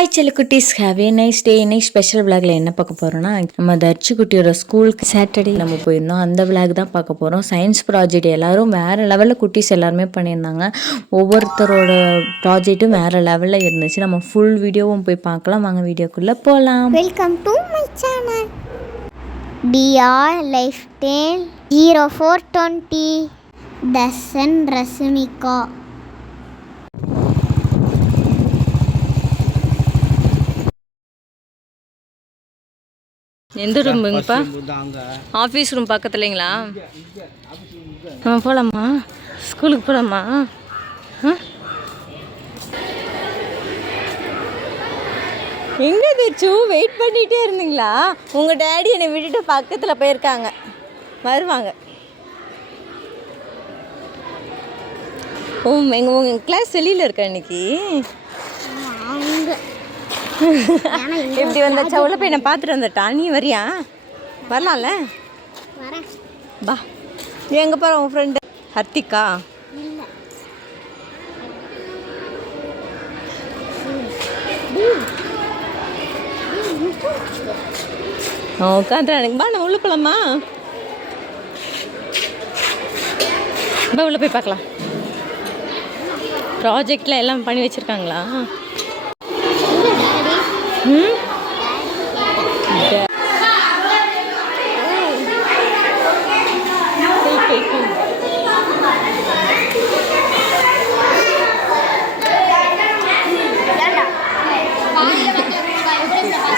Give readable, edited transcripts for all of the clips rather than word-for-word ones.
Hi செல்லக்குட்டீஸ், have a nice day. இன்னைக்கு special விளாகில் என்ன பார்க்க போகிறோன்னா, நம்ம தர்ச்சி குட்டியோட ஸ்கூலுக்கு சாட்டர்டே நம்ம போயிருந்தோம். அந்த விளாக் தான் பார்க்க போகிறோம். சயின்ஸ் ப்ராஜெக்ட் எல்லோரும் வேறு லெவலில் குட்டீஸ் எல்லாருமே பண்ணியிருந்தாங்க. ஒவ்வொருத்தரோட ப்ராஜெக்ட்டும் வேறு லெவலில் இருந்துச்சு. நம்ம ஃபுல் வீடியோவும் போய் பார்க்கலாம். வாங்க வீடியோக்குள்ளே போகலாம். Welcome to my channel. TR life tale 0420 தசன் ரஸ்மிகா. எந்த ரூமுங்கப்பா? Office room பக்கத்துலைங்களா? நம்ம போகலாமா? ஸ்கூலுக்கு போகலாமா? எங்கே தச்சு வெயிட் பண்ணிகிட்டே இருந்தீங்களா? உங்கள் டேடி என்னை விட்டுட்டு பக்கத்தில் போயிருக்காங்க, வருவாங்க. உங்கள் கிளாஸ் வெளியில் இருக்கா இன்னைக்கு? எப்படி வந்தாச்சா? உள்ள போய் நான் பார்த்துட்டு வந்துட்டா. நீ வரியா? வரலாம்ல? பா. எங்கே போகிற உன் ஃப்ரெண்டு ஹர்த்திகா? உட்காந்துறானுங்க. பா நம்ம உள்ள போகலாமா? பா உள்ள போய் பார்க்கலாம். ப்ராஜெக்டில் எல்லாம் பண்ணி வச்சுருக்காங்களா?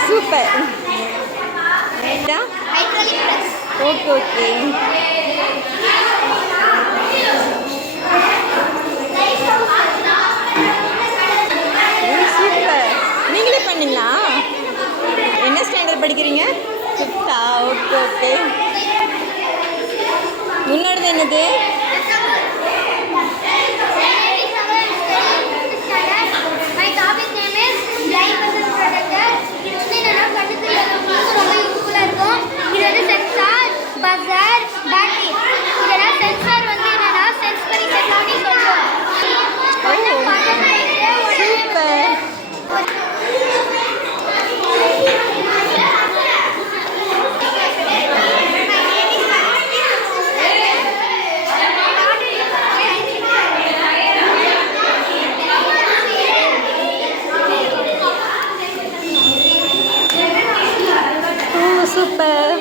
சூப்பர். Okay okay. சூப்பர். நீங்களே பண்ணீங்களா? என்ன ஸ்டாண்டர்ட் படிக்கிறீங்க? 5th. Okay okay. முன்னாடி என்னது? சூப்பர்.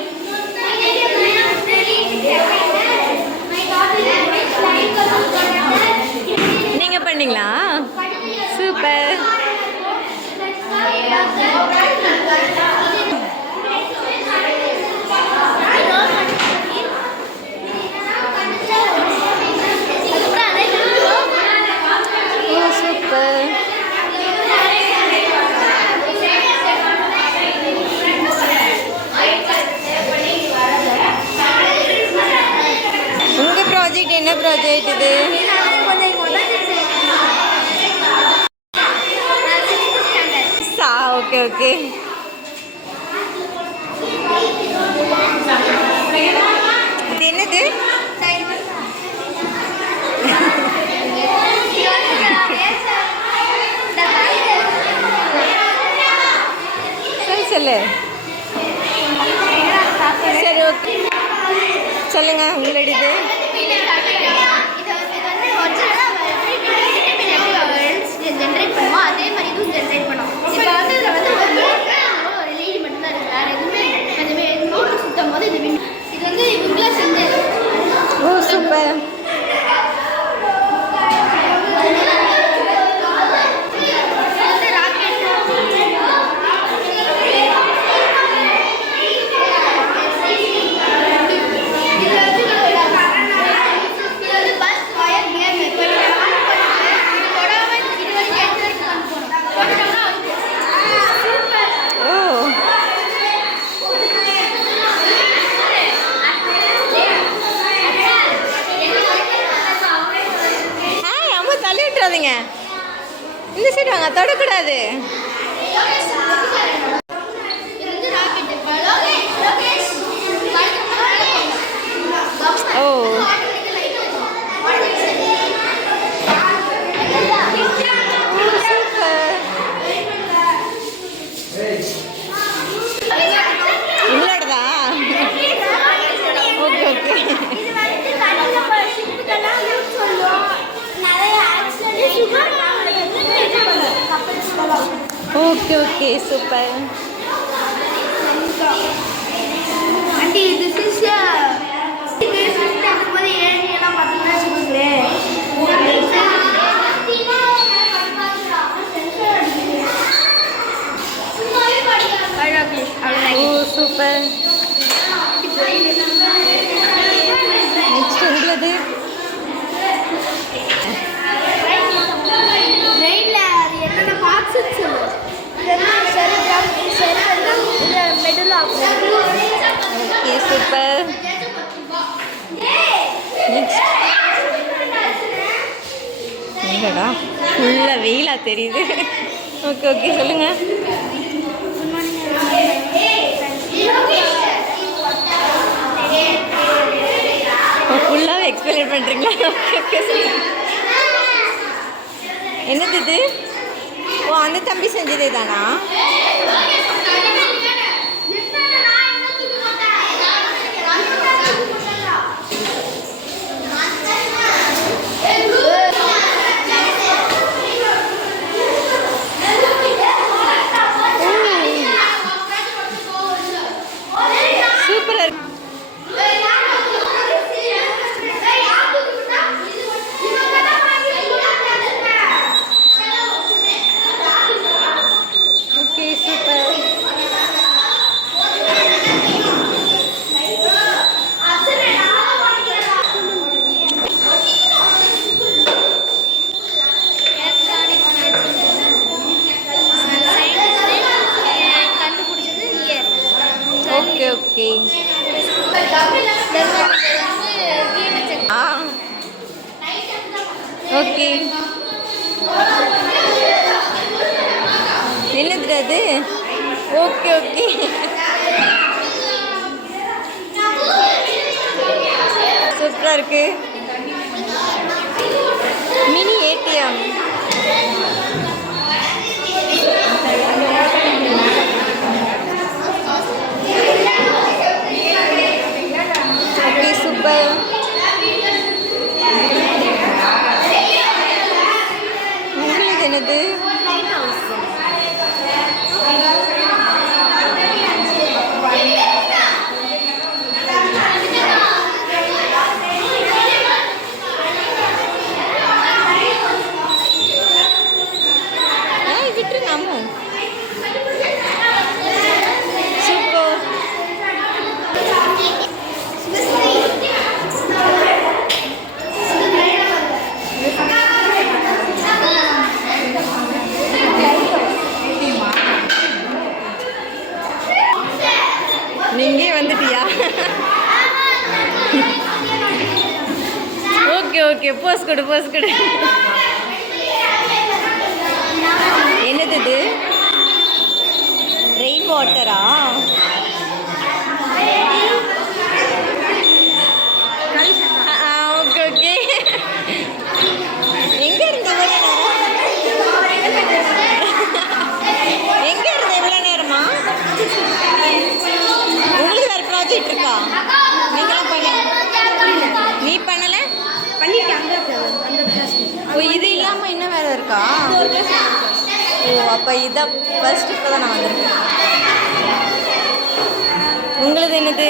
நீங்க பண்ணீங்களா? சூப்பர். என்ன ப்ராஜெக்ட் இது? Okay okay. இது என்னது? சொல்லு. சரி ஓகே சொல்லுங்க. உங்களோட ஜென்ரேட் பண்ணுவோம், அதே மாதிரி இதுவும் ஜென்ரேட் பண்ணுவோம். இப்போ வந்து இதில் வந்து ஒரு லீடு மட்டும்தான் இருக்குது, வேறு எதுவுமே அதுவே நோட்டு சுற்றும் போது இது வந்து இவங்களே செஞ்சது. ஓ சூப்பர். இந்த சைடு வாங்க, தொடக்கூடாது. Oh okay okay super. Aunty this is போது ஏழியெல்லாம் பார்த்தீங்கன்னா வச்சுக்கோங்களேன். ஓ சூப்பர். நெக்ஸ்ட் உங்களது ட்ரெயினில் அது என்னென்ன பார்ட்ஸ் சொல்லு. மெடல் ஆகும். Okay super. நெக்ஸ்ட் எங்கடா ஃபுல்லாக வெயிலாக தெரியுது. ஓகே ஓகே சொல்லுங்கள். ஃபுல்லாகவே எக்ஸ்பிளைன் பண்ணுறீங்களா? ஓகே என்னது இது? ஓ அந்த தம்பி செஞ்சதே தானா? சூப்பராக இருக்கு. Okay super. கண்டுபிடிச்சது இயர். ஓகே ஓகே ஆ ஓகே. என்னது அது? ஓகே ஓகே சூப்பராக இருக்கு. Mini ATM. Okay super. உங்களுக்கு என்னது? நீங்கே வந்துட்டியா? ஓகே ஓகே போஸ் கொடு போஸ் கொடு. என்னது இது? ரெயின் வாட்டரா? Okay okay. எங்கே இருந்து இவ்வளோ நேரம்? எங்கே இருந்து இவ்வளோ நேரமா? உங்களுக்கு வேறு ப்ராஜெக்ட் இருக்கா? நீங்களும் பண்ண நீ பண்ணலை? பண்ணிட்டாங்க. ஓ இது இல்லாமல் இன்னும் வேறு இருக்கா? ஓ அப்போ இதான் ஃபர்ஸ்ட் இப்போ தான் நான் வந்திருக்கேன். உங்களது என்னது?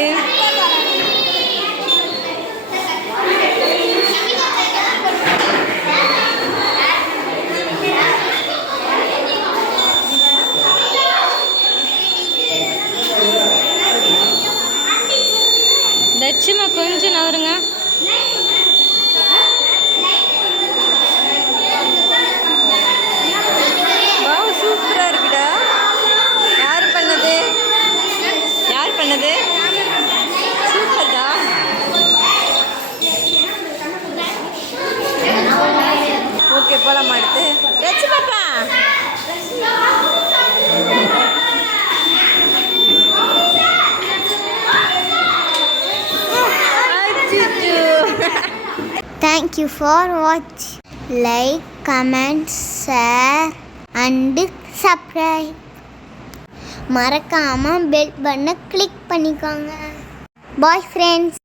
லட்சுமா கொஞ்சம் நவருங்க. வாவ் சூப்பராக இருக்குடா. யார் பண்ணது? யார் பண்ணது? சூப்பர்டா. ஓகே போலாமா அடுத்து? லட்சு பாப்பா Thank you for watching. Like, comment, share and subscribe. மறக்காம பெல் பட்டனை கிளிக் பண்ணிக்கோங்க. Bye friends.